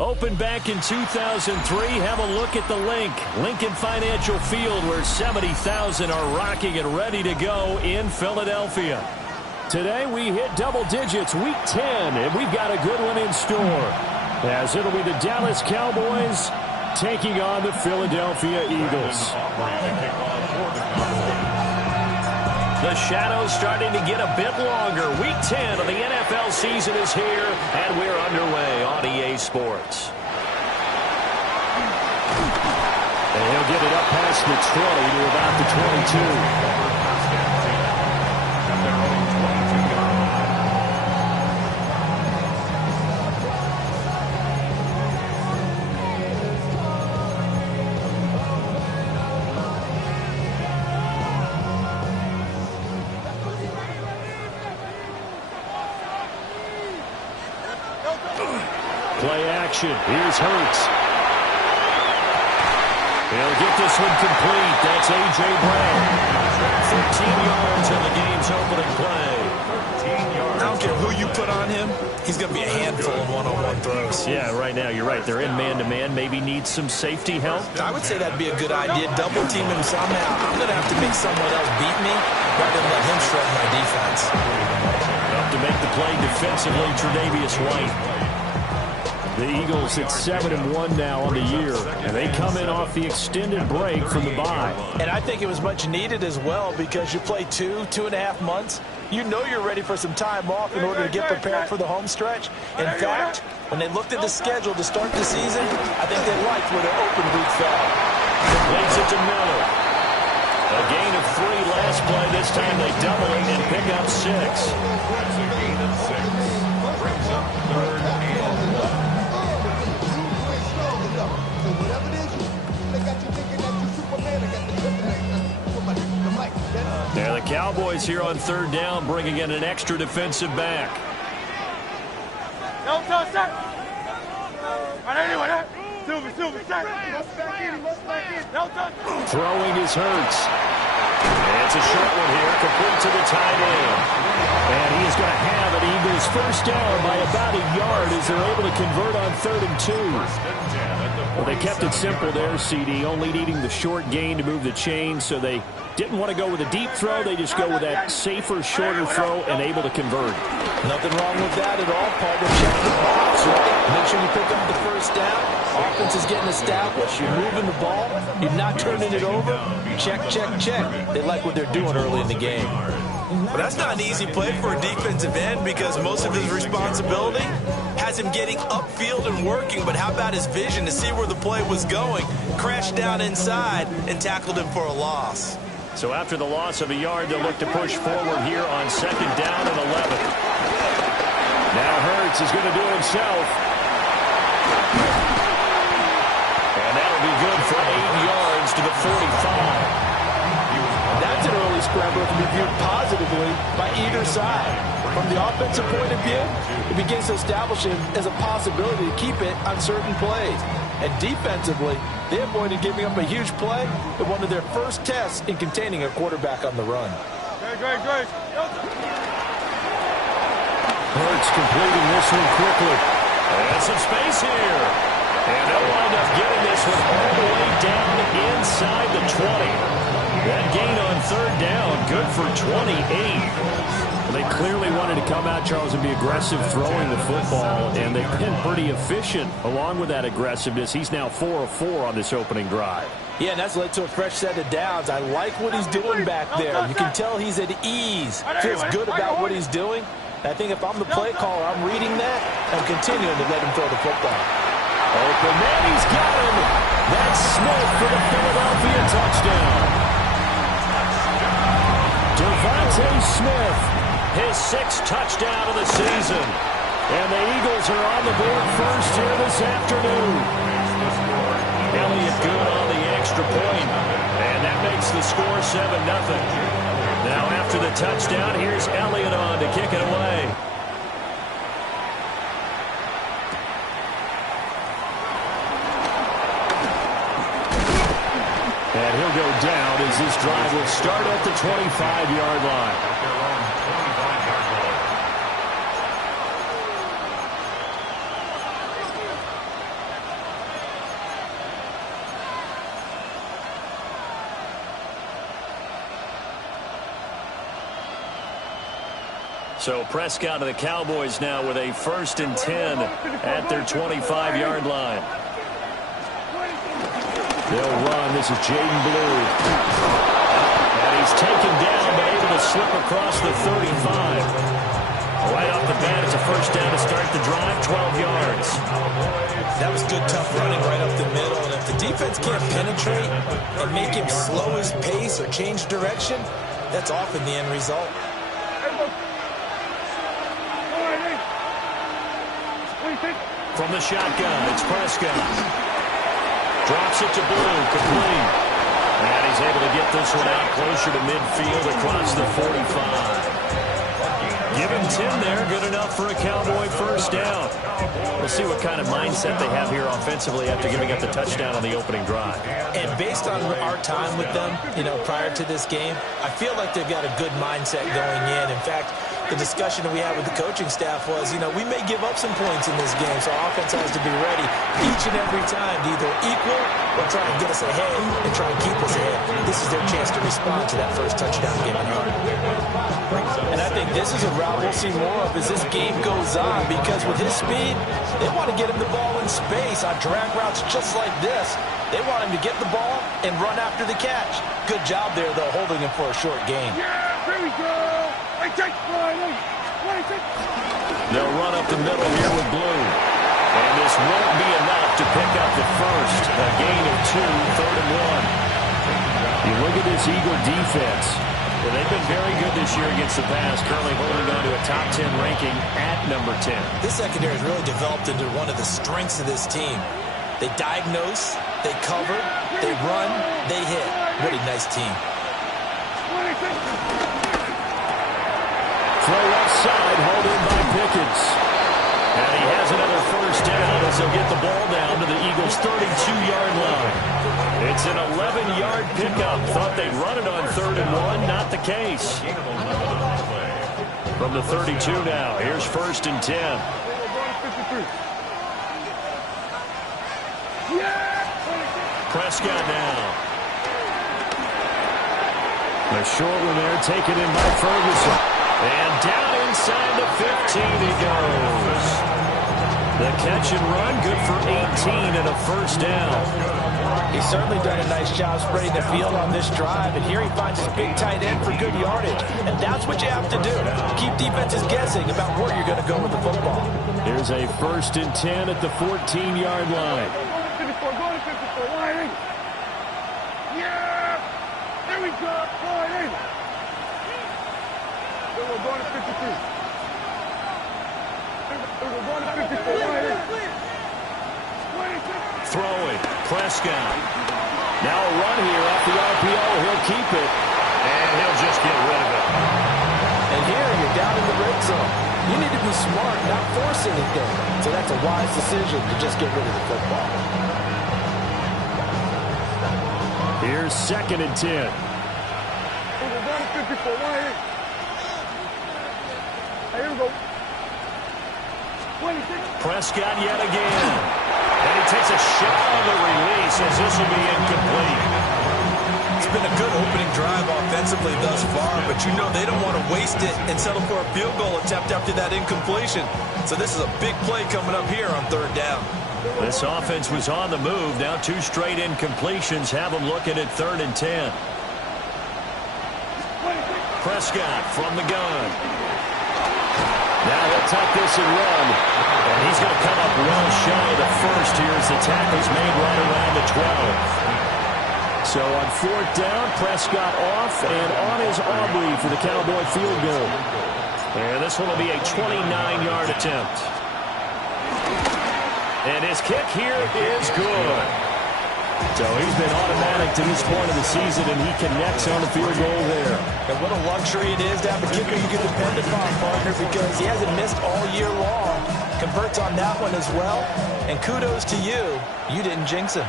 Opened back in 2003. Have a look at the Lincoln Financial Field, where 70,000 are rocking and ready to go in Philadelphia. Today we hit double digits, week 10, and we've got a good one in store, as it'll be the Dallas Cowboys taking on the Philadelphia Eagles. The shadow's starting to get a bit longer. Week 10 of the NFL season is here, and we're underway on EA Sports. And he'll get it up past the 20 to about the 22. Play action. Here's Hurts. He'll get this one complete. That's A.J. Brown. 13 yards on the game's opening play. I don't care who you put on him. He's going to be a handful in one-on-one throws. Yeah, right now, you're right. They're in man-to-man. Maybe needs some safety help. I would say that'd be a good idea. Double team him somehow. I'm going to have to make someone else beat me rather than let him shred my defense. Up to make the play defensively, Tre'Davious White. The Eagles at 7-1 now on the year, and they come in off the extended break from the bye. And I think it was much needed as well, because you play 2.5 months. You know you're ready for some time off in order to get prepared for the home stretch. In fact, when they looked at the schedule to start the season, I think they liked where their open week fell. Completes it to Miller. A gain of 3 last play. This time they double it and pick up 6. Now the Cowboys here on third down, bringing in an extra defensive back. Throwing is Hurts. And it's a short one here, complete to the tight end. And he is going to have an Eagles first down by about a yard as they're able to convert on 3rd and 2. Well, they kept it simple there, CD, only needing the short gain to move the chain, so they didn't want to go with a deep throw. They just go with that safer, shorter throw and able to convert. Nothing wrong with that at all, Paul. But check the box, right? Make sure you pick up the first down. Offense is getting established. You're moving the ball. You're not turning it over. Check, check, check. They like what they're doing early in the game. Well, that's not an easy play for a defensive end, because most of his responsibility has him getting upfield and working. But how about his vision to see where the play was going? Crashed down inside and tackled him for a loss. So after the loss of a yard, they'll look to push forward here on 2nd down and 11. Now Hurts is going to do it himself. And that'll be good for 8 yards to the 45. That's an early scramble to be viewed positively by either side. From the offensive point of view, it begins to establish him as a possibility to keep it on certain plays. And defensively, they avoided giving up a huge play at one of their first tests in containing a quarterback on the run. Hurts completing this one quickly. And some space here. And they'll wind up getting this one all the way down inside the 20. That gain on 3rd down, good for 28. They clearly wanted to come out, Charles, and be aggressive throwing the football, and they've been pretty efficient along with that aggressiveness. He's now 4 of 4 on this opening drive. Yeah, and that's led to a fresh set of downs. I like what he's doing back there. You can tell he's at ease, feels good about what he's doing. I think if I'm the play caller, I'm reading that and continuing to let him throw the football. Open man, he's got him. That's Smith for the Philadelphia touchdown. Devontae Smith, his 6th touchdown of the season. And the Eagles are on the board first here this afternoon. Elliott good on the extra point. And that makes the score 7-0. Now after the touchdown, here's Elliott on to kick it away. And he'll go down as this drive will start at the 25-yard line. So Prescott of the Cowboys now with a 1st and 10 at their 25-yard line. They'll run. This is Jaden Blue. And he's taken down but able to slip across the 35. Right off the bat, it's a 1st down to start the drive, 12 yards. That was good, tough running right up the middle. And if the defense can't penetrate and make him slow his pace or change direction, that's often the end result. From the shotgun, it's Prescott. Drops it to Blue, complete. And he's able to get this one out closer to midfield across the 45. Give him 10 there, good enough for a Cowboy 1st down. We'll see what kind of mindset they have here offensively after giving up the touchdown on the opening drive. And based on our time with them, prior to this game, I feel like they've got a good mindset going in. In fact, the discussion that we had with the coaching staff was, we may give up some points in this game, so our offense has to be ready each and every time to either equal or try and get us ahead and try and keep us ahead. This is their chance to respond to that first touchdown given yard. And I think this is a route we'll see more of as this game goes on, because with his speed, they want to get him the ball in space on drag routes just like this. They want him to get the ball and run after the catch. Good job there, though, holding him for a short gain. Yeah, here we go. They'll run up the middle here with Blue. And this won't be enough to pick up the first. A gain of 2, 3rd and 1. You look at this Eagle defense. Well, they've been very good this year against the pass, currently holding on to a top 10 ranking at number 10. This secondary has really developed into one of the strengths of this team. They diagnose, they cover, they run, they hit. What a nice team. Throw left side, hauled in by Pickens. And he has another 1st down as he'll get the ball down to the Eagles' 32-yard line. It's an 11-yard pickup. Thought they'd run it on 3rd and 1. Not the case. From the 32 now, here's 1st and 10. Prescott now. The short one there taken in by Ferguson. And down inside the 15 he goes. The catch and run, good for 18 and a 1st down. He's certainly done a nice job spreading the field on this drive, and here he finds his big tight end for good yardage. And that's what you have to do. Keep defenses guessing about where you're going to go with the football. Here's a 1st and 10 at the 14-yard line. Yeah! There we go! We're going to 53. We're going to 54. Throwing. Prescott. Now a run here off the RPO. He'll keep it. And he'll just get rid of it. And here you're down in the red zone. You need to be smart, not force anything. So that's a wise decision to just get rid of the football. Here's 2nd and 10. We're going to 54. Here we go. Prescott yet again. And he takes a shot on the release as this will be incomplete. It's been a good opening drive offensively thus far, but they don't want to waste it and settle for a field goal attempt after that incompletion. So this is a big play coming up here on 3rd down. This offense was on the move. Now 2 straight incompletions have them looking at 3rd and 10. Prescott from the gun. Now he'll tuck this and run. And he's going to come up well shy of the first here as the tackle's made right around the 12. So on 4th down, Prescott off and on his Aubrey for the Cowboy field goal. And this one will be a 29-yard attempt. And his kick here is good. So he's been automatic to this point of the season, and he connects on the field goal there. And what a luxury it is to have a kicker you can depend upon, partner, because he hasn't missed all year long. Converts on that one as well. And kudos to you. You didn't jinx him.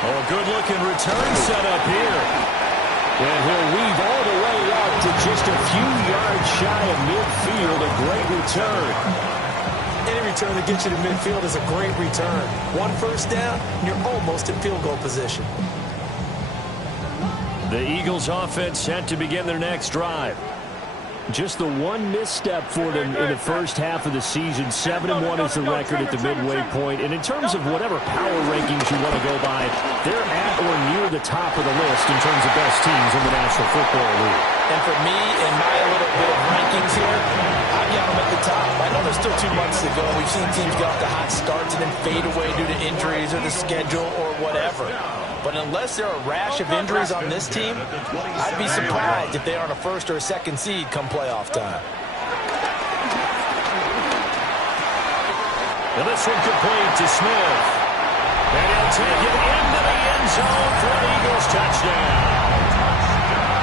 Oh, a good-looking return set up here. And he'll weave all the way out to just a few yards shy of midfield. A great return. Any return that gets you to midfield is a great return. 1 first down, and you're almost in field goal position. The Eagles offense set to begin their next drive. Just the one misstep for them in the first half of the season. 7-1 is the record at the midway point. And in terms of whatever power rankings you want to go by, they're at or near the top of the list in terms of best teams in the National Football League. And for me, in my little bit of rankings here, I've got them at the top. I know there's still 2 months to go. We've seen teams get off to hot starts and then fade away due to injuries or the schedule or whatever. But unless there are a rash of injuries on this team, I'd be surprised if they aren't a first or a second seed come playoff time. And this one complete to Smith. And he'll take it into the end zone for an Eagles touchdown.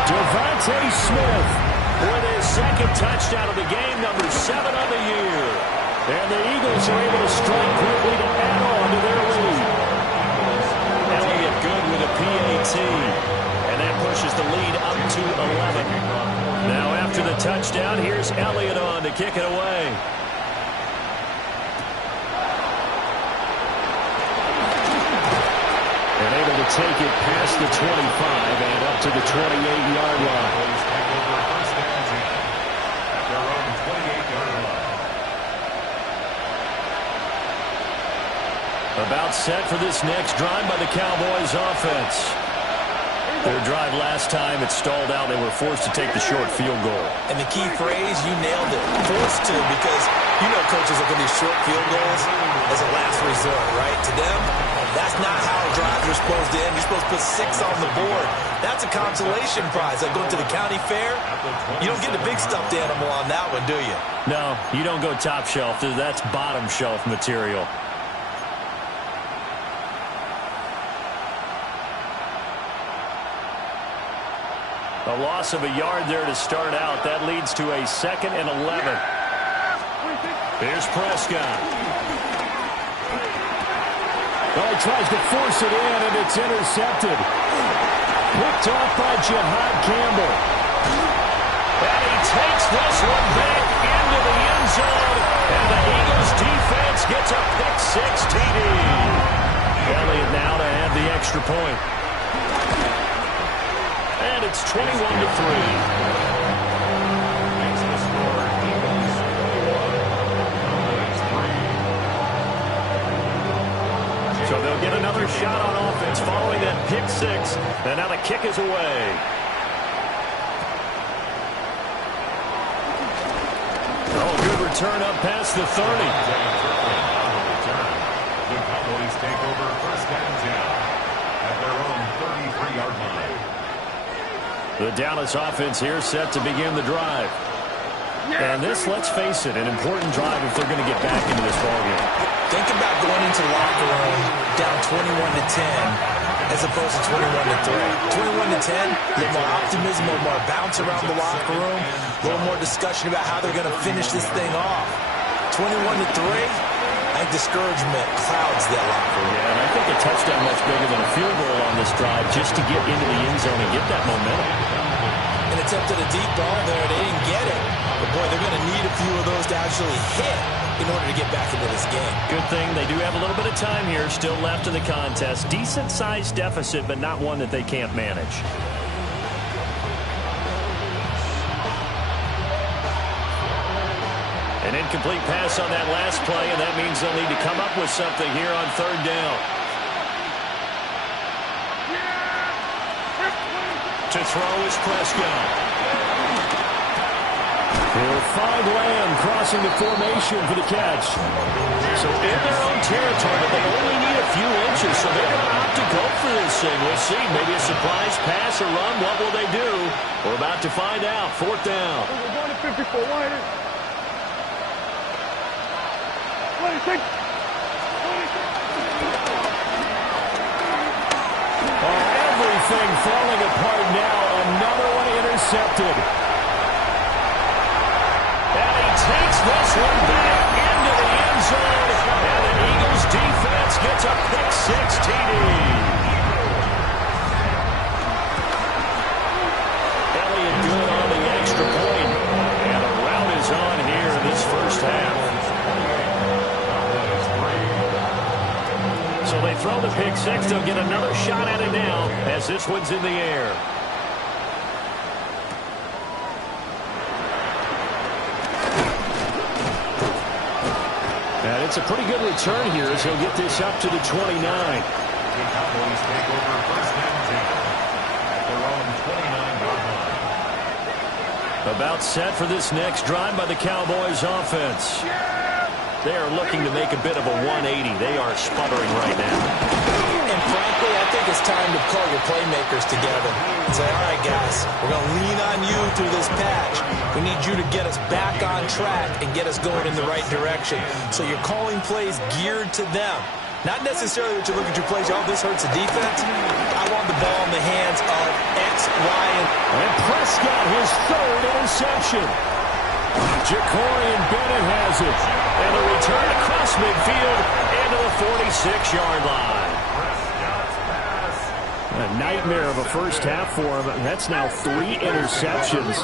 Devontae Smith with his second touchdown of the game, number 7 on the year. And the Eagles are able to strike quickly to add on to their lead. Elliott good with a PAT. And that pushes the lead up to 11. Now after the touchdown, here's Elliott on to kick it away. And able to take it past the 25 and up to the 28-yard line. About set for this next drive by the Cowboys offense. Their drive last time, it stalled out. They were forced to take the short field goal. And the key phrase, you nailed it. Forced to, because you know coaches look at these short field goals as a last resort, right? To them, that's not how drives are supposed to end. You're supposed to put 6 on the board. That's a consolation prize. Like going to the county fair, you don't get the big stuffed animal on that one, do you? No, you don't go top shelf. That's bottom shelf material. A loss of a yard there to start out. That leads to a 2nd and 11. Here's Prescott. Well, he tries to force it in, and it's intercepted. Picked off by Jihad Campbell. And he takes this one back into the end zone. And the Eagles defense gets a pick-6 TD. Elliott now to add the extra point. And it's 21-3. So they'll get another shot on offense following that pick-6. And now the kick is away. Oh, good return up past the 30. The Cowboys take over 1st and 10 at their own 33-yard line. The Dallas offense here set to begin the drive. And this, let's face it, an important drive if they're going to get back into this ballgame. Think about going into the locker room down 21-10 as opposed to 21-3. 21-10, a little more optimism, a little more bounce around the locker room, a little more discussion about how they're going to finish this thing off. 21-3. I think discouragement clouds that locker room. Yeah, and I think a touchdown much bigger than a field goal on this drive just to get into the end zone and get that momentum. And attempted a deep ball there. They didn't get it. But, boy, they're going to need a few of those to actually hit in order to get back into this game. Good thing they do have a little bit of time here still left in the contest. Decent-sized deficit, but not one that they can't manage. An incomplete pass on that last play, and that means they'll need to come up with something here on 3rd down. To throw is Prescott. He'll find Lamb crossing the formation for the catch. So in their own territory, but they only need a few inches, so they're going to opt to go for this thing. We'll see. Maybe a surprise pass or run. What will they do? We're about to find out. 4th down. We're going to 54. Why? 26. Everything falling apart now. Another one intercepted. And he takes this one back into the end zone. And the Eagles defense gets a pick-6 TD. Elliott good on the extra point. And a rout is on here in this first half. So they throw the pick-6. They'll get another shot at it now as this one's in the air. gets a pretty good return here as he'll get this up to the 29. The Cowboys take over first and 10 at their own 29-yard line. About set for this next drive by the Cowboys offense. They are looking to make a bit of a 180. They are sputtering right now. And frankly, I think it's time to call your playmakers together and say, all right, guys, we're going to lean on you through this patch. We need you to get us back on track and get us going in the right direction. So you're calling plays geared to them. Not necessarily that you look at your plays, oh, this hurts the defense. I want the ball in the hands of X, Y, and Prescott, his third interception. Ja'Cory Bennett has it. And a return across midfield into the 46-yard line. A nightmare of a first half for him. That's now 3 interceptions.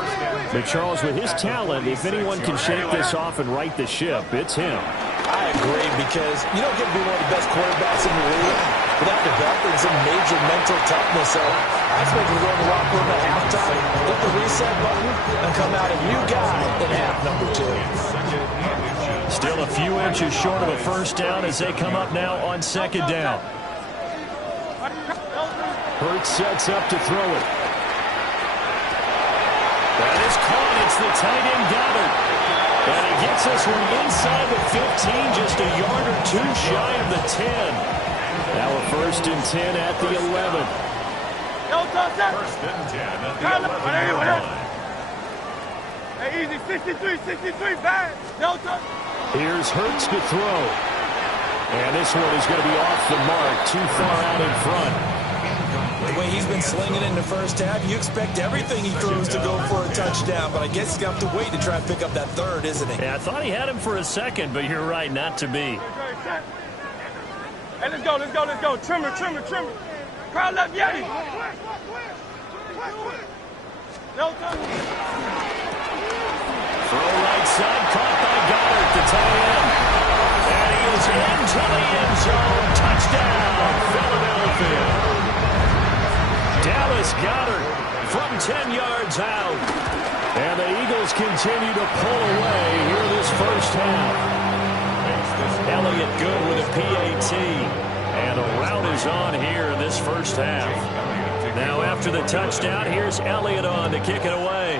But Charles, with his talent, if anyone can shake this off and right the ship, it's him. I agree, because you don't get to be one of the best quarterbacks in the league without developing some major mental toughness. So I expect him to go in the locker room at halftime, hit the reset button, and come out a new guy in half number 2. Still a few inches short of a first down as they come up now on second down. Hurts sets up to throw it. That is caught. It's the tight end Goddard. And he gets us from inside the 15, just a yard or 2 shy of the 10. Now a first and 10 at the 11. First and 10 at the 11-yard line. Hey, easy, 63, bad. Delta. Here's Hurts to throw. And this one is going to be off the mark, too far out in front. The way he's been slinging in the first half, you expect everything he throws to go for a touchdown, but I guess he's going to have to wait to try and pick up that third, isn't he? Yeah, I thought he had him for a second, but you're right, not to be. Hey, let's go. Trimmer. Crowd left, Yeti. Delta. Throw right side, caught by Goddard, the tight end. And he is into the end zone. Touchdown, Philadelphia. Dallas Goddard from 10 yards out. And the Eagles continue to pull away here this first half. Elliott good with a PAT. And a rout is on here in this first half. Now after the touchdown, here's Elliott on to kick it away.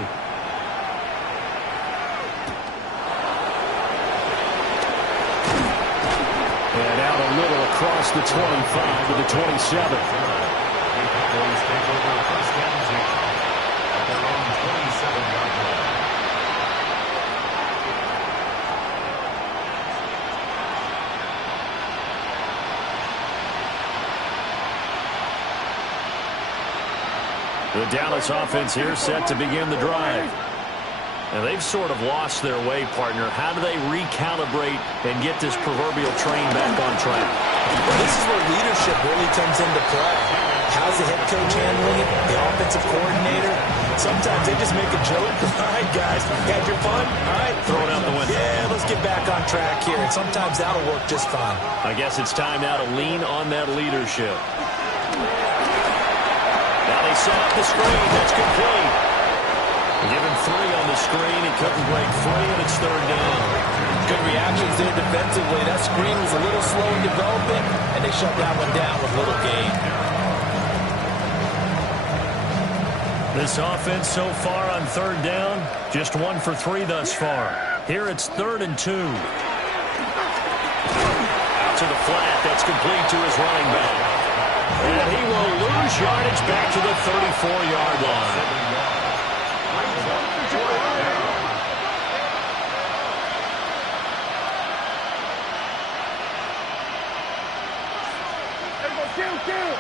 And out a little across the 25 to the 27. Cowboys take over first and 10 at their own 27-yard line. The Dallas offense here set to begin the drive. Now they've sort of lost their way, partner. How do they recalibrate and get this proverbial train back on track? Well, this is where leadership really comes into play. How's the head coach handling it? The offensive coordinator? Sometimes they just make a joke. All right, guys, had your fun? All right, throw it out the window. Yeah, let's get back on track here. And sometimes that'll work just fine. I guess it's time now to lean on that leadership. Now they set up the screen. That's complete. Given 3 on the screen. He couldn't break free, and it's third down. Good reactions there defensively. That screen was a little slow in developing, and they shut that one down with little gain. This offense so far on third down, just 1 for 3 thus far. Here it's 3rd and 2. Out to the flat. That's complete to his running back. And he will lose yardage back to the 34-yard line. Kill.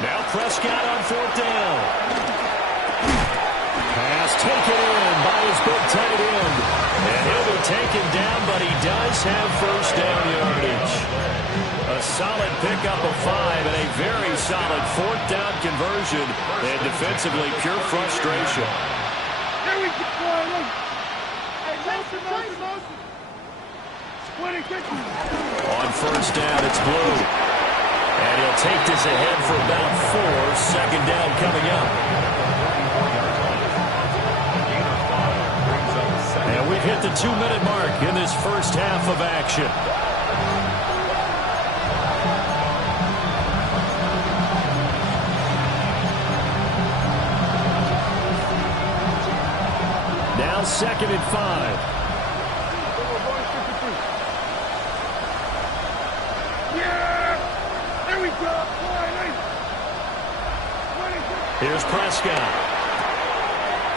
Now Prescott on 4th down. Pass taken in by his big tight end. And he'll be taken down, but he does have first down yardage. A solid pickup of 5 and a very solid 4th down conversion. And defensively, pure frustration. Here we go. Hey, motion. On first down, it's Blue. And he'll take this ahead for about 4. Second down coming up. hit the 2-minute mark in this first half of action. Now 2nd and 5. Yeah! There we go! Here's Prescott.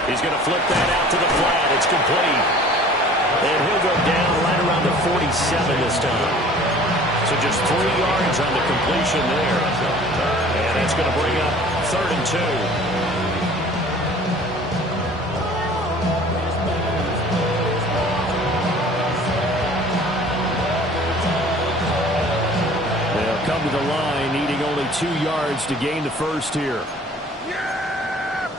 He's going to flip that out to the flat. It's complete. And he'll go down right around the 47 this time. So just 3 yards on the completion there. And that's going to bring up 3rd and 2. Come to the line, needing only 2 yards to gain the first here. Yeah!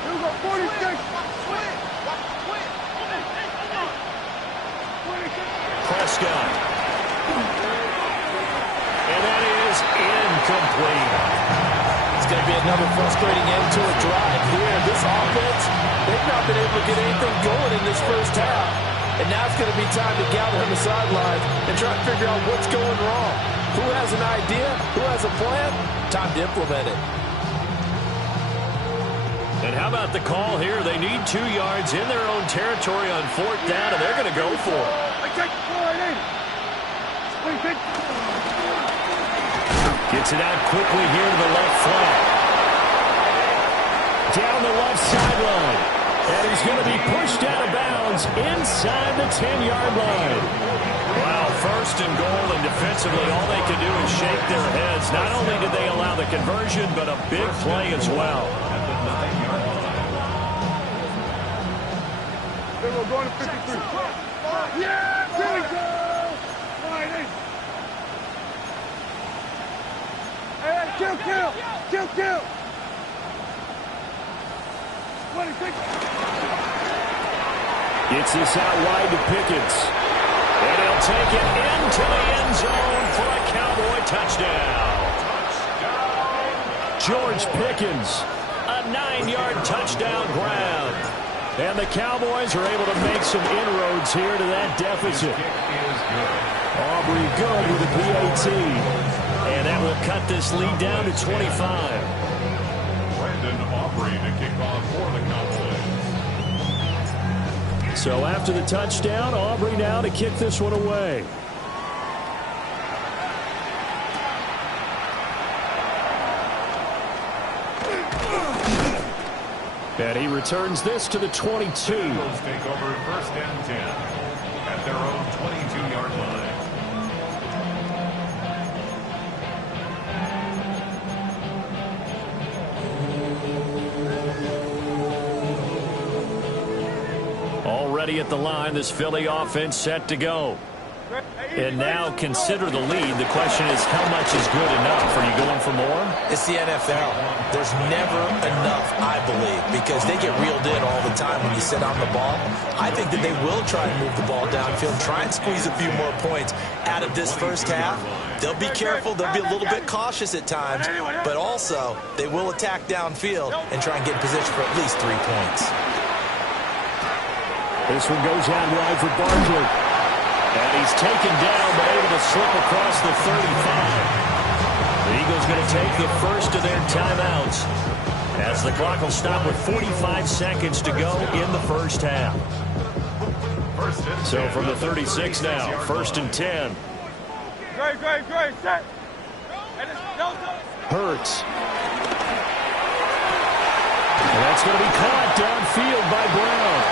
Here we go, 46. Prescott. And that is incomplete. It's going to be another frustrating end to a drive here. This offense, they've not been able to get anything going in this first half. And now it's going to be time to gather on the sidelines and try to figure out what's going wrong. Who has an idea? Who has a plan? Time to implement it. And how about the call here? They need 2 yards in their own territory on 4th down, and they're going to go for it. Gets it out quickly here to the left flat. Down the left sideline. And he's going to be pushed out of bounds inside the 10-yard line. Wow, 1st and goal, and defensively all they can do is shake their heads. Not only did they allow the conversion, but a big play as well. We're going to 53. Yeah, here we go. Hey, kill. 26. Gets this out wide to Pickens. And he'll take it into the end zone for a Cowboy touchdown. George Pickens, a 9-yard touchdoan grab. And the Cowboys are able to make some inroads here to that deficit. Aubrey good with the PAT. And that will cut this lead down to 25. Aubrey to kick off for the Cowboys. So after the touchdown, Aubrey now to kick this one away. And he returns this to the 22. Eagles take over 1st and 10 at their own 22-yard line. Already at the line, this Philly offense set to go. And now consider the lead. The question is, how much is good enough? Are you going for more? It's the NFL. There's never enough, I believe, because they get reeled in all the time when you sit on the ball. I think that they will try and move the ball downfield, try and squeeze a few more points out of this first half. They'll be careful. They'll be a little bit cautious at times, but also they will attack downfield and try and get in position for at least 3 points. This one goes out wide for Barkley. And he's taken down, but able to slip across the 35. The Eagles going to take the first of their timeouts, as the clock will stop with 45 seconds to go in the first half. So from the 36 now, 1st and 10. Great, set. Hurts. And that's going to be caught downfield by Brown.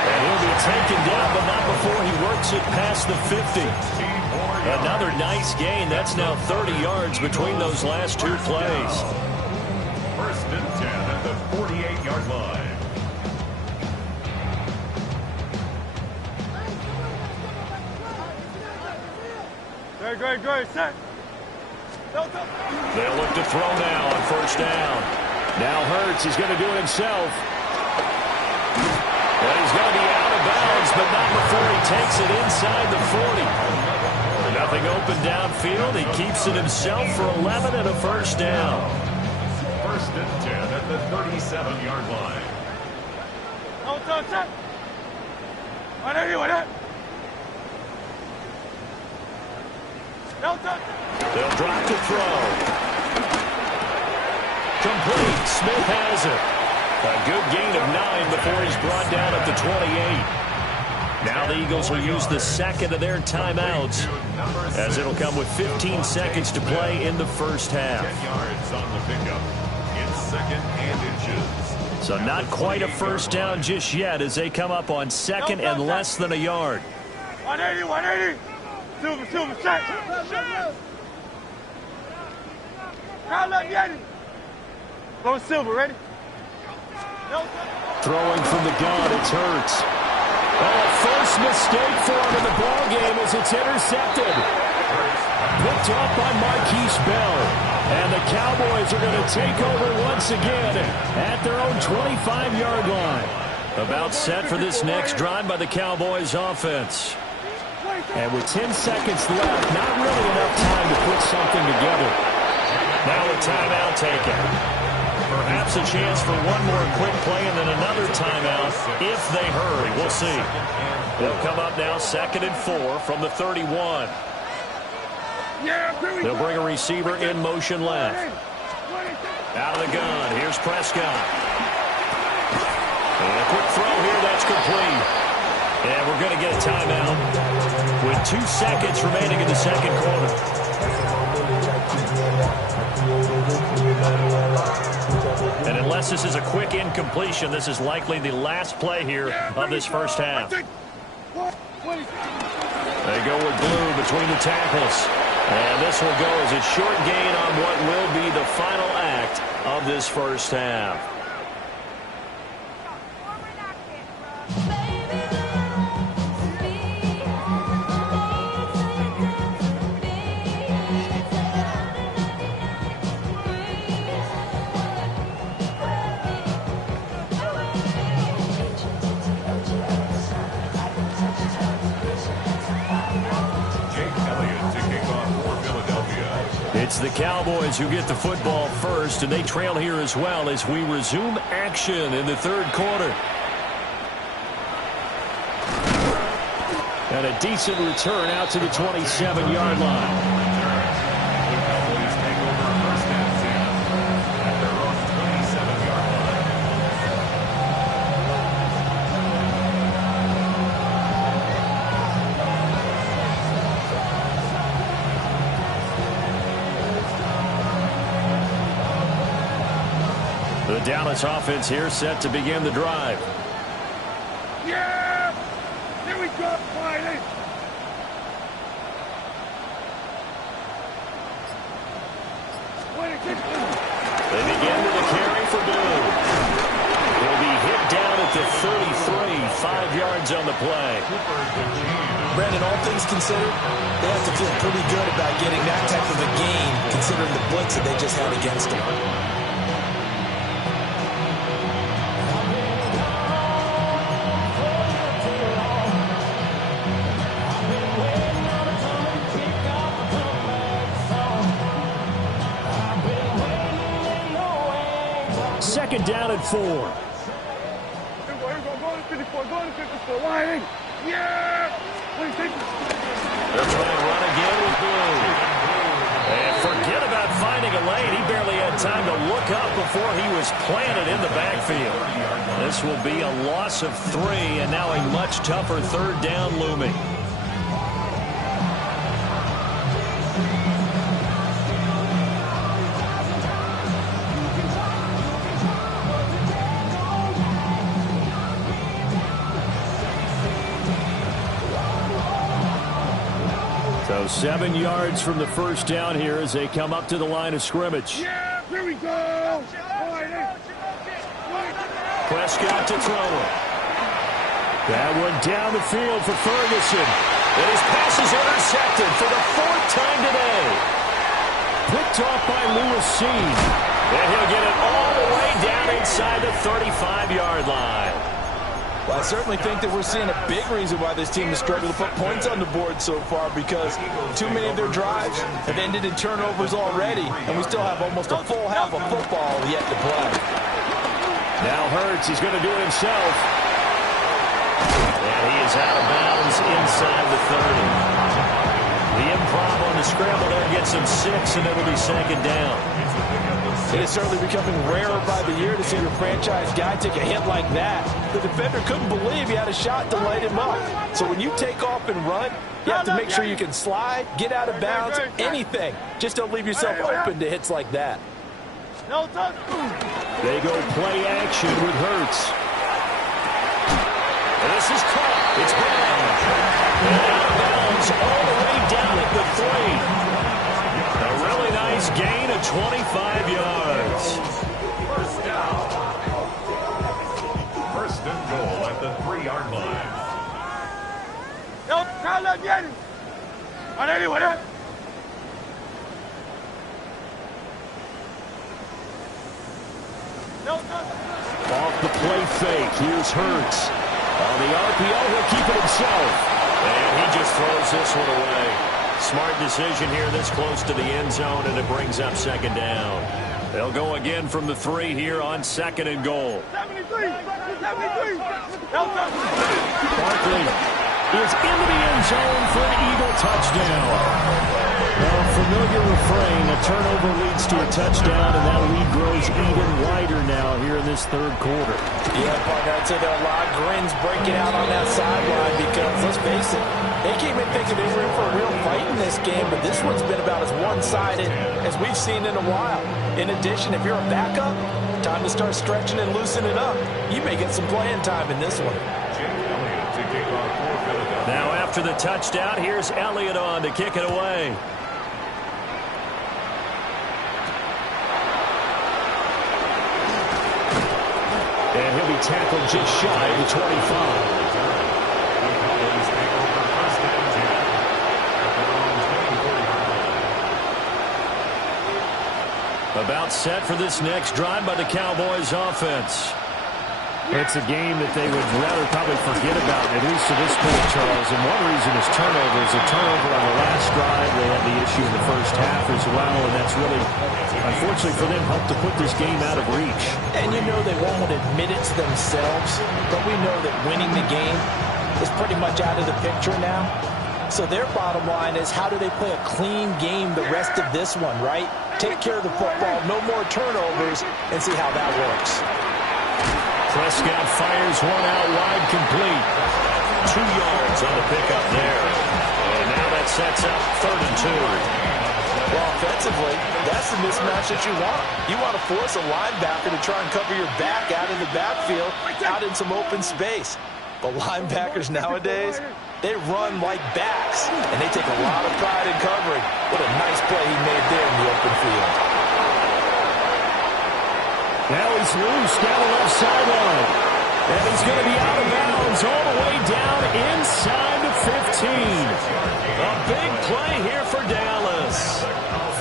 And he'll be taken down, but not before he works it past the 50. Another nice gain. That's now 30 yards between those last 2 plays. 1st and 10 at the 48-yard line. Great, set. They'll look to throw now on 1st down. Now Hurts is going to do it himself. Well, he's going to be out of bounds, but not before he takes it inside the 40. Nothing open downfield. He keeps it himself for 11 and a 1st down. 1st and 10 at the 37-yard line. check. 180, 180. No touch. They'll drop to throw. Complete. Smith has it. A good gain of 9 before he's brought down at the 28. Now the Eagles will use the second of their timeouts, as it'll come with 15 seconds to play in the first half. 10 yards on the pickup. It's 2nd and inches. So not quite a first down just yet as they come up on 2nd and less than a yard. 180, 180. Silver, check. Now left Yeti. Go Silver, ready? No touch. Throwing from the gun, it's Hurts. Oh, first mistake for him in the ball game as it's intercepted. Picked off by Marquise Bell. And the Cowboys are going to take over once again at their own 25-yard line. About set for this next drive by the Cowboys offense. And with 10 seconds left, not really enough time to put something together. Now a timeout taken. Perhaps a chance for one more quick play and then another timeout if they hurry. We'll see. They'll come up now 2nd and 4 from the 31. They'll bring a receiver in motion left. Out of the gun. Here's Prescott. And a quick throw here. That's complete. And we're going to get a timeout with 2 seconds remaining in the second quarter. And unless this is a quick incompletion, this is likely the last play here of this first half. They go with blue between the tackles. And this will go as a short gain on what will be the final act of this first half. It's the Cowboys who get the football first, and they trail here as well as we resume action in the third quarter. And a decent return out to the 27-yard line. The Dallas offense here set to begin the drive. Yeah! Here we go, Wiley! They begin with a carry for Blue. He'll be hit down at the 33, 5 yards on the play. Brandon, all things considered, they have to feel pretty good about getting that type of a gain, considering the blitz that they just had against them. Second down at 4. Here we go, go to 54, go to 54, Wiley! Yeah! They'll try to run again with Blue. And forget about finding a lane. He barely had time to look up before he was planted in the backfield. This will be a loss of 3, and now a much tougher third down looming. So 7 yards from the first down here as they come up to the line of scrimmage. Yeah, here we go! Prescott to throw it. That one down the field for Ferguson. And his pass is intercepted for the 4th time today. Picked off by Lewis Seen. And he'll get it all the way down inside the 35-yard line. Well, I certainly think that we're seeing a big reason why this team has struggled to put points on the board so far, because too many of their drives have ended in turnovers already, and we still have almost a full half of football yet to play. Now Hurts, he's going to do it himself. is out of bounds inside the 30. The improv on the scramble there gets him 6, and it'll be second down. It is certainly becoming rarer by the year to see your franchise guy take a hit like that. The defender couldn't believe he had a shot to light him up. So when you take off and run, you have to make sure you can slide, get out of bounds, anything. Just don't leave yourself open to hits like that. They go play action with Hurts. And this is caught. It's Brown. And out of bounds all the way down at the 3. A really nice gain of 25 yards. First down. First and goal at the 3-yard line. Off the play fake. Here's Hurts. On the RPO, he'll keep it himself. And he just throws this one away. Smart decision here this close to the end zone, and it brings up second down. They'll go again from the 3 here on second and goal. 73. Barkley is into the end zone for an Eagle touchdown. A familiar refrain, a turnover leads to a touchdown, and that lead grows even wider now here in this third quarter. Yeah, partner, I'd say there are a lot of grins breaking out on that sideline because, let's face it, they came in thinking they were in for a real fight in this game, but this one's been about as one-sided as we've seen in a while. In addition, if you're a backup, time to start stretching and loosening up. You may get some playing time in this one. Now after the touchdown, here's Elliott on to kick it away. And he'll be tackled just shy of the 25. About set for this next drive by the Cowboys offense. It's a game that they would rather probably forget about, at least to this point, Charles. And one reason is turnovers. A turnover on the last drive. They had the issue in the first half as well, and that's really, unfortunately for them, helped to put this game out of reach. And you know they won't admit it to themselves, but we know that winning the game is pretty much out of the picture now. So their bottom line is, how do they play a clean game the rest of this one, right? Take care of the football, no more turnovers, and see how that works. Prescott fires one out wide, complete. 2 yards on the pickup there. And now that sets up 3rd and 2. Well, offensively, that's the mismatch that you want. You want to force a linebacker to try and cover your back out in the backfield, out in some open space. But linebackers nowadays, they run like backs, and they take a lot of pride in covering. What a nice play he made there in the open field. Now he's loose down the left sideline. And he's going to be out of bounds all the way down inside the 15. A big play here for Dallas.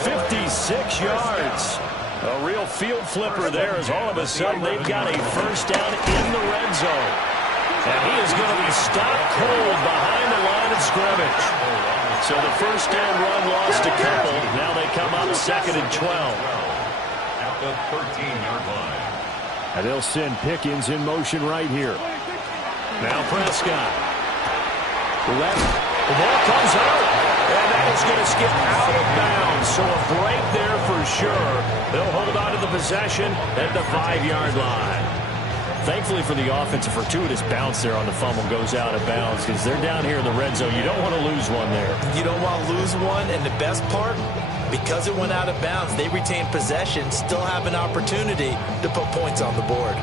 56 yards. A real field flipper there as all of a sudden they've got a first down in the red zone. And he is going to be stopped cold behind the line of scrimmage. So the first down run lost a couple. Now they come up 2nd and 12. At the 13-yard line. And they'll send Pickens in motion right here. Now Prescott. Left. The ball comes out. And that is going to skip out of bounds. So a break there for sure. They'll hold on to the possession at the 5-yard line. Thankfully for the offense, a fortuitous bounce there on the fumble goes out of bounds because they're down here in the red zone. You don't want to lose one there. You don't want to lose one, and the best part, because it went out of bounds, they retain possession, still have an opportunity to put points on the board.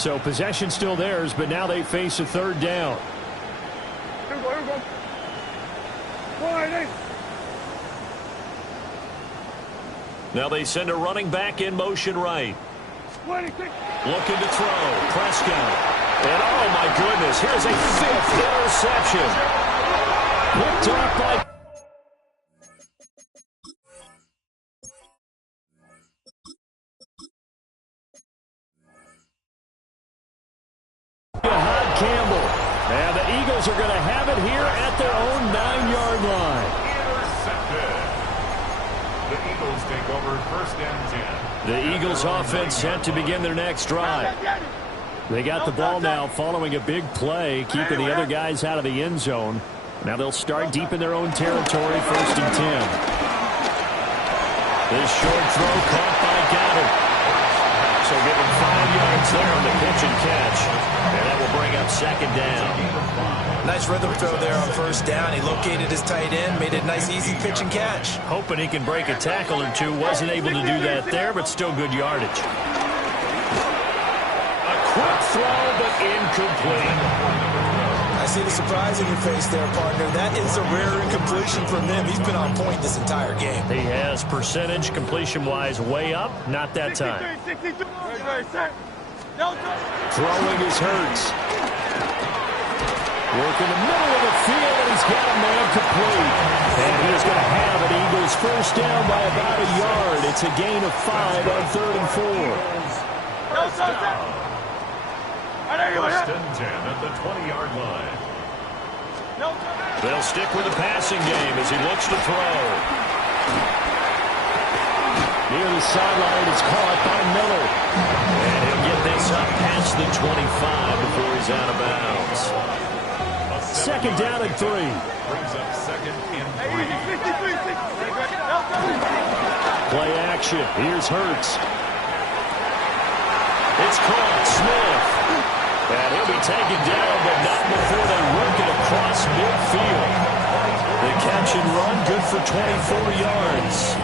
So possession still theirs, but now they face a 3rd down. Here we go. Wide. Now they send a running back in motion right. 26. Looking to throw. Prescott. And oh my goodness, here's a 5th interception. Picked up by... Campbell. And the Eagles are going to have it here at their own 9-yard line. Intercepted. The Eagles take over 1st and 10. The Eagles offense set to begin their next drive. They got the ball now following a big play, keeping the other guys out of the end zone. Now they'll start deep in their own territory, 1st and 10. This short throw caught by Goddard. So give him 5 yards there on the pitch and catch. And that will bring up 2nd down. Nice rhythm throw there on 1st down. He located his tight end, made it a nice, easy pitch and catch. Hoping he can break a tackle or two. Wasn't able to do that there, but still good yardage. A quick throw, but incomplete. I see the surprise in your face there, partner. That is a rare incompletion from him. He's been on point this entire game. He has percentage completion-wise way up. Not that time. Throwing is Hurts. Working the middle of the field, and he's got a man complete. And he is going to have an Eagles 1st down by about a yard. It's a gain of 5 on 3rd and 4. 1st and 10 at the 20-yard line. They'll stick with the passing game as he looks to throw. Near the sideline, it's caught by Miller. And he'll get this up past the 25 before he's out of bounds. 2nd down and 3. Brings up 2nd and 3. Play action. Here's Hurts. It's caught. Smith. And he'll be taken down, but not before they work it across midfield. The catch and run, good for 24 yards.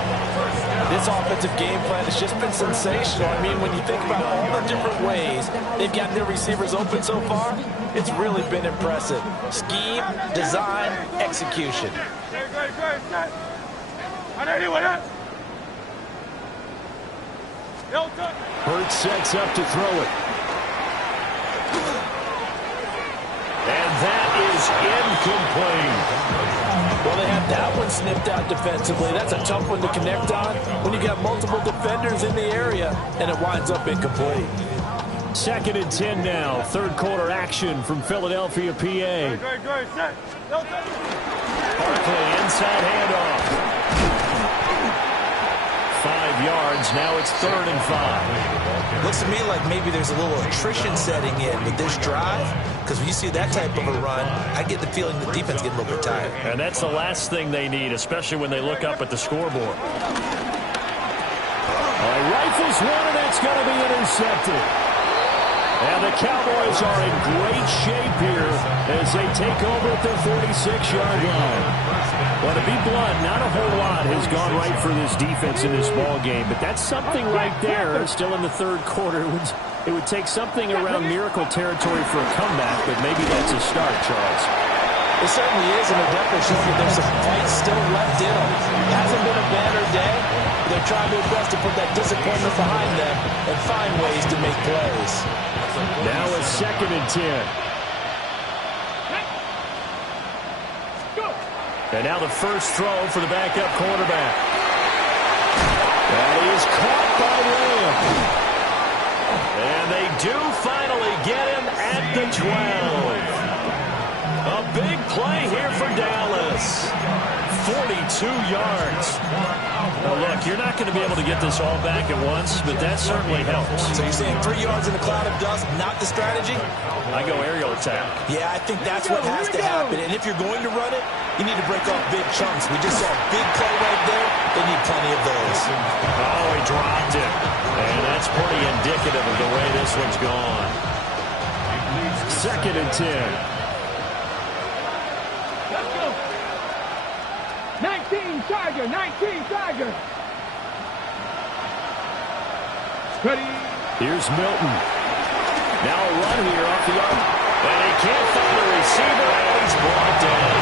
This offensive game plan has just been sensational. I mean, when you think about all the different ways they've got their receivers open so far, it's really been impressive. Scheme, design, execution. Hurts sets up to throw it. And that is incomplete. Well, they have that one snipped out defensively. That's a tough one to connect on when you got multiple defenders in the area, and it winds up incomplete. 2nd and 10 now. 3rd quarter action from Philadelphia, PA. Barkley, inside handoff. 5 yards. Now it's 3rd and 5. Looks to me like maybe there's a little attrition setting in with this drive, because when you see that type of a run, I get the feeling the defense getting a little bit tired. And that's the last thing they need, especially when they look up at the scoreboard. Rifles one, and that's going to be intercepted. And the Cowboys are in great shape here as they take over at their 46-yard line. Well, to be blunt, not a whole lot has gone right for this defense in this ball game, but that's something right there. Still in the 3rd quarter. It would take something around miracle territory for a comeback, but maybe that's a start, Charles. It certainly is, and they're definitely showing that there's some fight still left in them. Hasn't been a banner day. They're trying their best to put that disappointment behind them and find ways to make plays. Now it's 2nd and 10. And now the first throw for the backup quarterback. That is caught by Lamb. And they do finally get him at the 12. A big play here for Dallas. 42 yards. Now, look, you're not going to be able to get this all back at once, but that certainly helps. So you're saying 3 yards in a cloud of dust, not the strategy? I go aerial attack. Yeah, I think that's what has to happen. And if you're going to run it, you need to break off big chunks. We just saw a big play right there. They need plenty of those. Oh, he dropped it. And that's pretty indicative of the way this one's gone. 2nd and 10. 19 Tiger, 19 Tiger. Ready. Here's Milton. Now a run here off the arm. And he can't find a receiver, and he's brought down.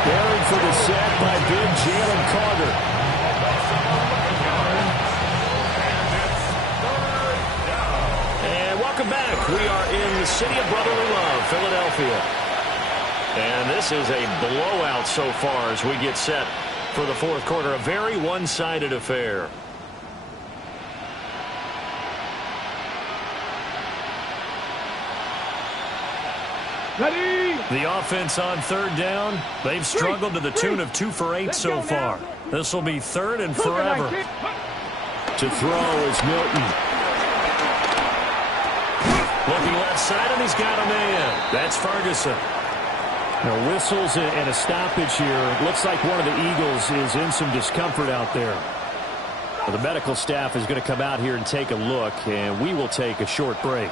Buried for the sack by big Jalen Carter. And welcome back. We are in the city of brotherly love, Philadelphia. And this is a blowout so far as we get set for the 4th quarter. A very one-sided affair. Ready. The offense on 3rd down. They've struggled to the tune of 2 for 8 so far. This will be 3rd and forever. To throw is Milton. Looking left side, and he's got a man. That's Ferguson. Now, whistles and a stoppage here. Looks like one of the Eagles is in some discomfort out there. Well, the medical staff is going to come out here and take a look, and we will take a short break.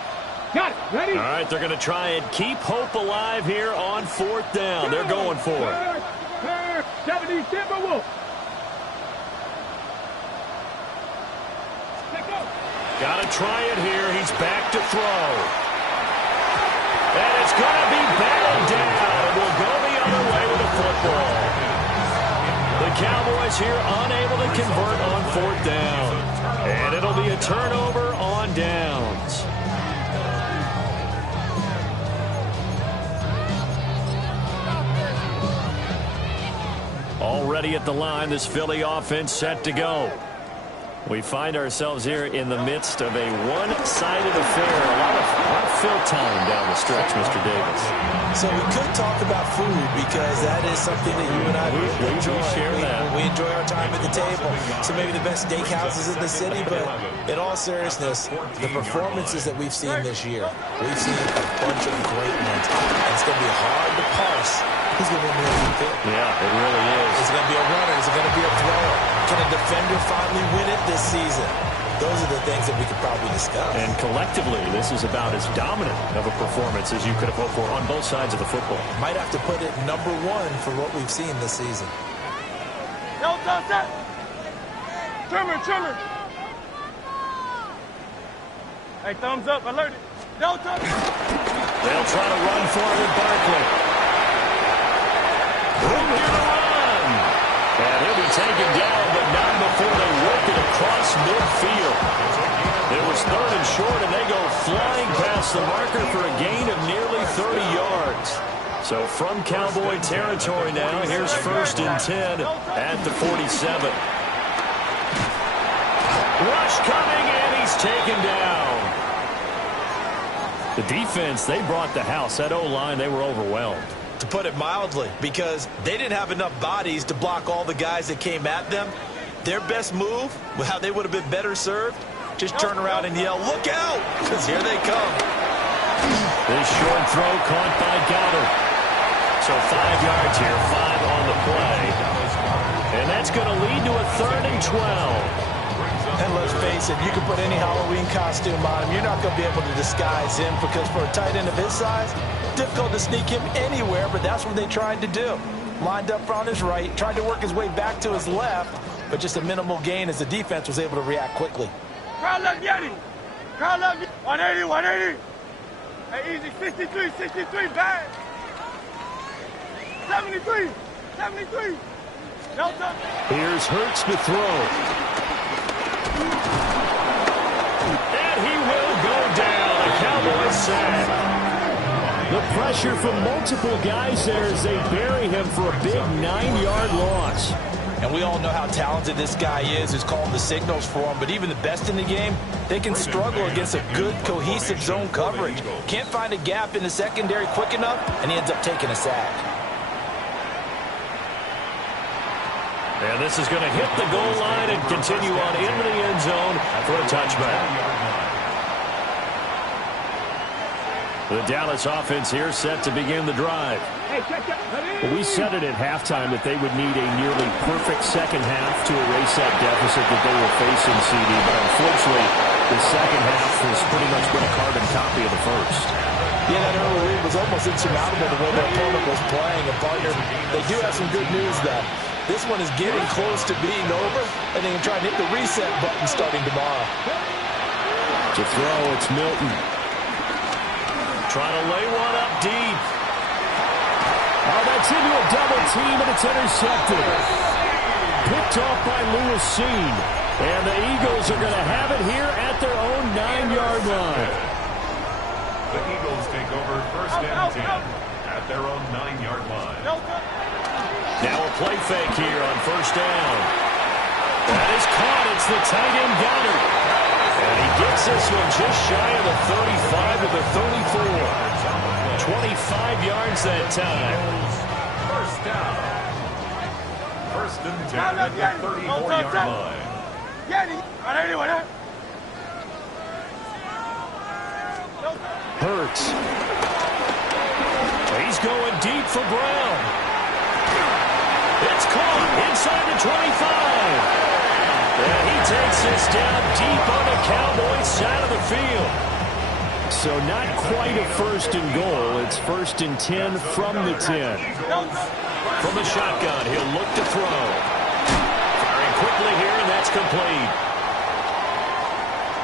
Got it. Ready? All right, they're going to try and keep hope alive here on 4th down. They're going for it. 70 Timberwolves. Got to try it here. He's back to throw. And it's going to be batted down. It will go the other way with the football. The Cowboys here unable to convert on 4th down. And it'll be a turnover on downs. Already at the line, this Philly offense set to go. We find ourselves here in the midst of a one-sided affair. A lot of fill time down the stretch, Mr. Davis. So we could talk about food because that is something that you and I enjoy. We enjoy our time at the table. So maybe the best steakhouses in the city, but in all seriousness, the performances that we've seen this year, we've seen a bunch of great ones. And it's going to be hard to parse who's going to win the MVP. Yeah, it really is. Is it going to be a runner? Is it going to be a thrower? Can a defender finally win it this season? Those are the things that we could probably discuss. And collectively, this is about as dominant of a performance as you could have hoped for on both sides of the football. Might have to put it #1 for what we've seen this season. Yo, touch that. Trimmer. Hey, thumbs up. Alerted. Yo, touch. They'll try to run for it with Barkley. Room here to run. And he'll be taken down, but not before they work it across midfield. It was 3rd and short, and they go flying past the marker for a gain of nearly 30 yards. So from Cowboy territory now, here's 1st and 10 at the 47. Rush coming, and he's taken down. The defense, they brought the house. That O-line, they were overwhelmed. To put it mildly, because they didn't have enough bodies to block all the guys that came at them. Their best move, how they would have been better served, just turn around and yell, "Look out!" Because here they come. This short throw caught by Goddard. So 5 yards here, 5 on the play. And that's going to lead to a 3rd and 12. And let's face it, you can put any Halloween costume on him. You're not going to be able to disguise him because for a tight end of his size, difficult to sneak him anywhere, but that's what they tried to do. Lined up on his right, tried to work his way back to his left, but just a minimal gain as the defense was able to react quickly. Crowd left Yeti. Crowd left 180. Hey, easy. 63, bad. 73. Delta. Here's Hurts to throw. And he will go down. A Cowboys sack. The pressure from multiple guys there as they bury him for a big 9-yard loss. And we all know how talented this guy is, who's calling the signals for him. But even the best in the game, they can struggle against a good, cohesive zone coverage. Can't find a gap in the secondary quick enough, and he ends up taking a sack. And this is going to hit the goal line and continue on into the end zone for a touchback. The Dallas offense here set to begin the drive. We said it at halftime that they would need a nearly perfect second half to erase that deficit that they were facing, CD. But unfortunately, the second half has pretty much been a carbon copy of the first. Yeah, that early lead was almost insurmountable the way their opponent was playing. And, partner, they do have some good news, though. This one is getting close to being over, and they can try and hit the reset button starting tomorrow. To throw, it's Milton. Trying to lay one up deep. Oh, that's into a double team, and it's intercepted. Picked off by Lewis Seen. And the Eagles are going to have it here at their own 9-yard line. The Eagles take over 1st and 10 at their own 9-yard line. Now a play fake here on 1st down. That is caught. It's the tight end Goddard. And he gets this one just shy of the 35 to the 34. 25 yards that time. 1st down. 1st and 10 at the 34-yard line. Hurts. He's going deep for Brown. It's caught inside the 25. And he takes this down deep on the Cowboys side of the field. So not quite a first and goal. It's first and 10 from the 10. From the shotgun, he'll look to throw. Firing quickly here, and that's complete.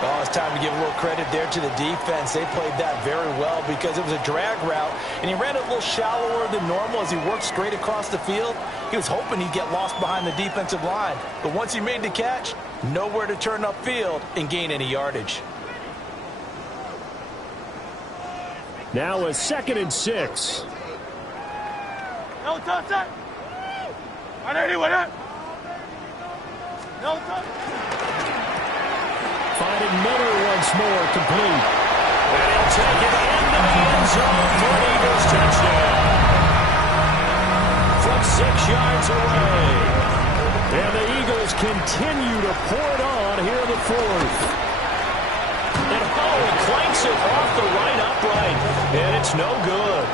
Oh, it's time to give a little credit there to the defense. They played that very well because it was a drag route, and he ran a little shallower than normal as he worked straight across the field. He was hoping he'd get lost behind the defensive line. But once he made the catch, nowhere to turn upfield and gain any yardage. Now a 2nd and 6. No touch it. 180 with it. No touch. Finding Miller once more, complete. And he'll take it into the end zone for an Eagles touchdown. From 6 yards away. And the Eagles continue to pour it on here in the 4th. And it clanks it off the right upright. And it's no good.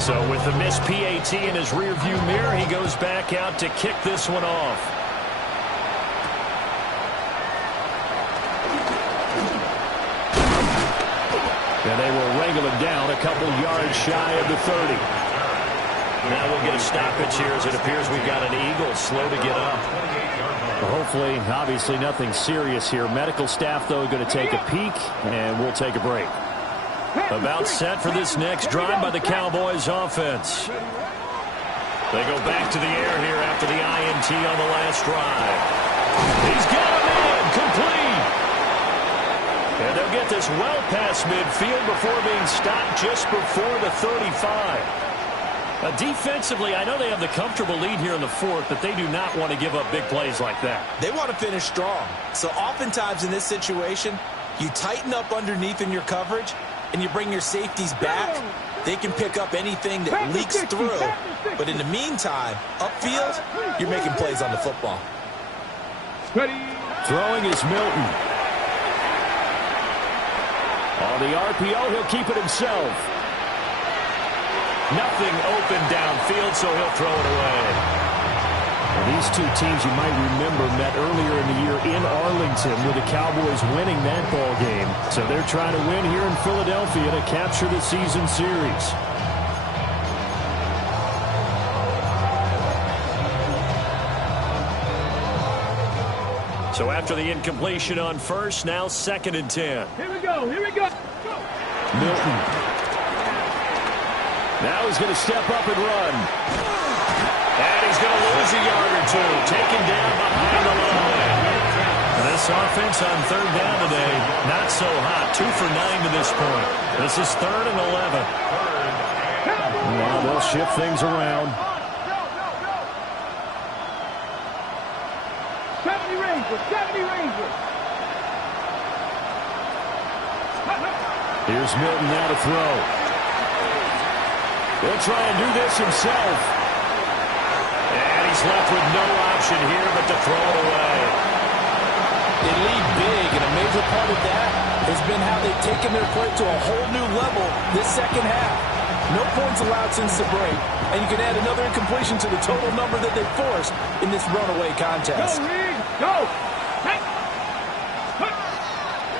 So with the missed PAT in his rearview mirror, he goes back out to kick this one off. And they will wrangle him down a couple yards shy of the 30. Now we'll get a stoppage here as it appears we've got an Eagle slow to get up. Well, hopefully, obviously nothing serious here. Medical staff, though, going to take a peek, and we'll take a break. About set for this next drive by the Cowboys offense. They go back to the air here after the INT on the last drive. He's got a man, complete. And they'll get this well past midfield before being stopped just before the 35. Defensively, I know they have the comfortable lead here in the 4th, but they do not want to give up big plays like that. They want to finish strong. So oftentimes in this situation, you tighten up underneath in your coverage, and you bring your safeties back. They can pick up anything that leaks through. But in the meantime, upfield, you're making plays on the football. Throwing is Milton. On the RPO, he'll keep it himself. Nothing open downfield, so he'll throw it away. Well, these two teams, you might remember, met earlier in the year in Arlington with the Cowboys winning that ball game. So they're trying to win here in Philadelphia to capture the season series. So after the incompletion on first, now 2nd and 10. Here we go. Milton. Now he's going to step up and run. And he's going to lose a yard or two. Taken down behind the line. This offense on 3rd down today, not so hot. 2 for 9 to this point. This is 3rd and 11. Now they'll shift things around. 70 Rangers. Here's Milton now to throw. He'll try and do this himself. And he's left with no option here but to throw it away. They lead big, and a major part of that has been how they've taken their play to a whole new level this second half. No points allowed since the break, and you can add another incompletion to the total number that they forced in this runaway contest. Go, Reed, go!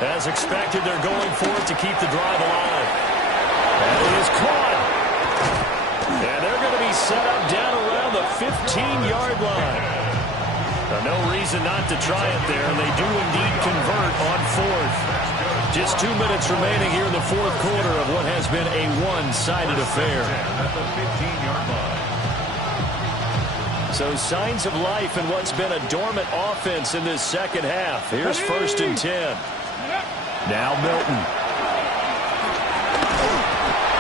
As expected, they're going for it to keep the drive alive. And it is caught. And they're going to be set up down around the 15-yard line. No reason not to try it there, and they do indeed convert on 4th. Just 2 minutes remaining here in the 4th quarter of what has been a one-sided affair. So signs of life in what's been a dormant offense in this second half. Here's 1st and 10. Now Milton.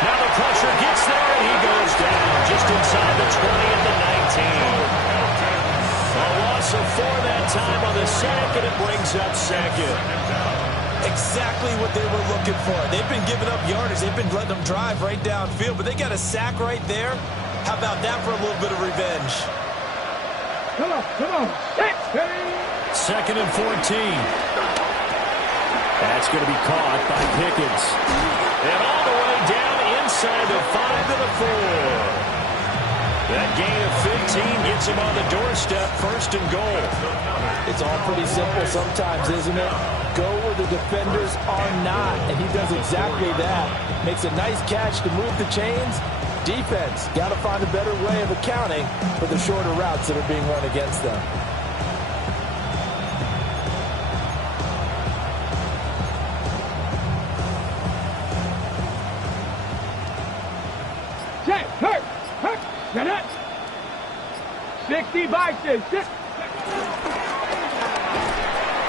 Now the pressure gets there, and he goes down just inside the 20 at the 19. A loss of 4 that time on the sack, and it brings up 2nd. Exactly what they were looking for. They've been giving up yardage. They've been letting them drive right downfield, but they got a sack right there. How about that for a little bit of revenge? Come on. Second and 14. That's going to be caught by Pickens. And all the way down inside the 5 to the 4. That gain of 15 gets him on the doorstep, first and goal. It's all pretty simple sometimes, isn't it? Go where the defenders are not, and he does exactly that. Makes a nice catch to move the chains. Defense, got to find a better way of accounting for the shorter routes that are being run against them. Check, hurt. Get it. 60 boxes.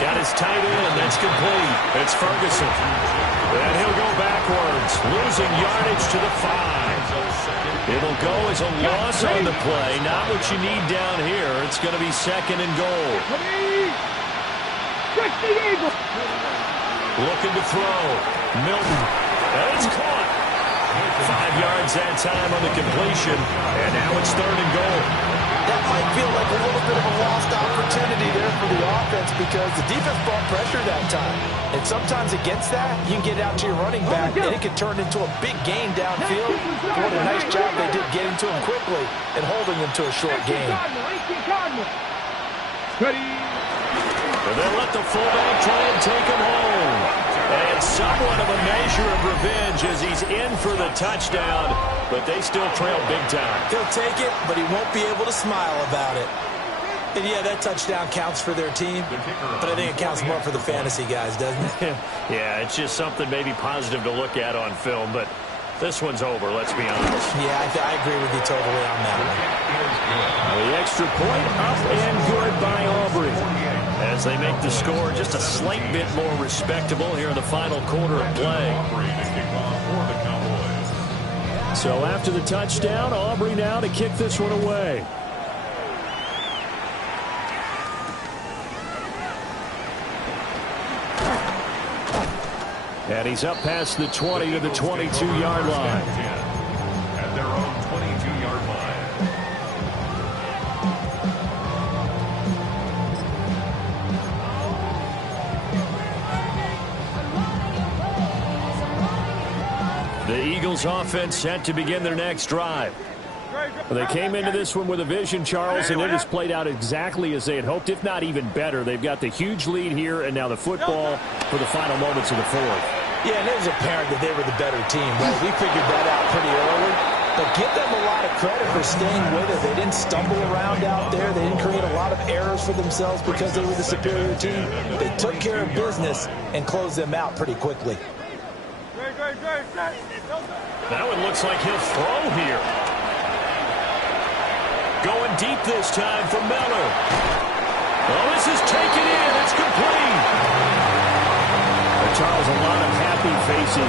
Got his tight end. That's complete. It's Ferguson. And he'll go backwards, losing yardage to the 5. It'll go as a loss on the play. Not what you need down here. It's going to be second and goal. Looking to throw. Milton. And it's caught. 5 yards that time on the completion. And now it's third and goal. That might feel like a little bit of a lost opportunity there for the offense because the defense brought pressure that time. And sometimes against that, you can get out to your running back, and it can turn into a big gain downfield. What a nice job they did getting to him quickly and holding him to a short gain. And they let the fullback try and take him home. And somewhat of a measure of revenge as he's in for the touchdown, but they still trail big time. He'll take it, but he won't be able to smile about it. And yeah, that touchdown counts for their team, but I think it counts more for the fantasy guys, doesn't it? Yeah, it's just something maybe positive to look at on film, but this one's over, let's be honest. Yeah, I agree with you totally on that one. The extra point up and good by Aubrey. As they make the score just a slight bit more respectable here in the final quarter of play. So after the touchdown, Aubrey now to kick this one away. And he's up past the 20 to the 22-yard line. At their own 22-yard line. The Eagles offense set to begin their next drive. They came into this one with a vision, Charles, and it has played out exactly as they had hoped, if not even better. They've got the huge lead here, and now the football for the final moments of the fourth. Yeah, and it was apparent that they were the better team, right? We figured that out pretty early. But give them a lot of credit for staying with it. They didn't stumble around out there. They didn't create a lot of errors for themselves because they were the superior team. They took care of business and closed them out pretty quickly. That one looks like he'll throw here. Going deep this time for Miller. Oh, this is taken in. It's complete. Charles, a lot of happy faces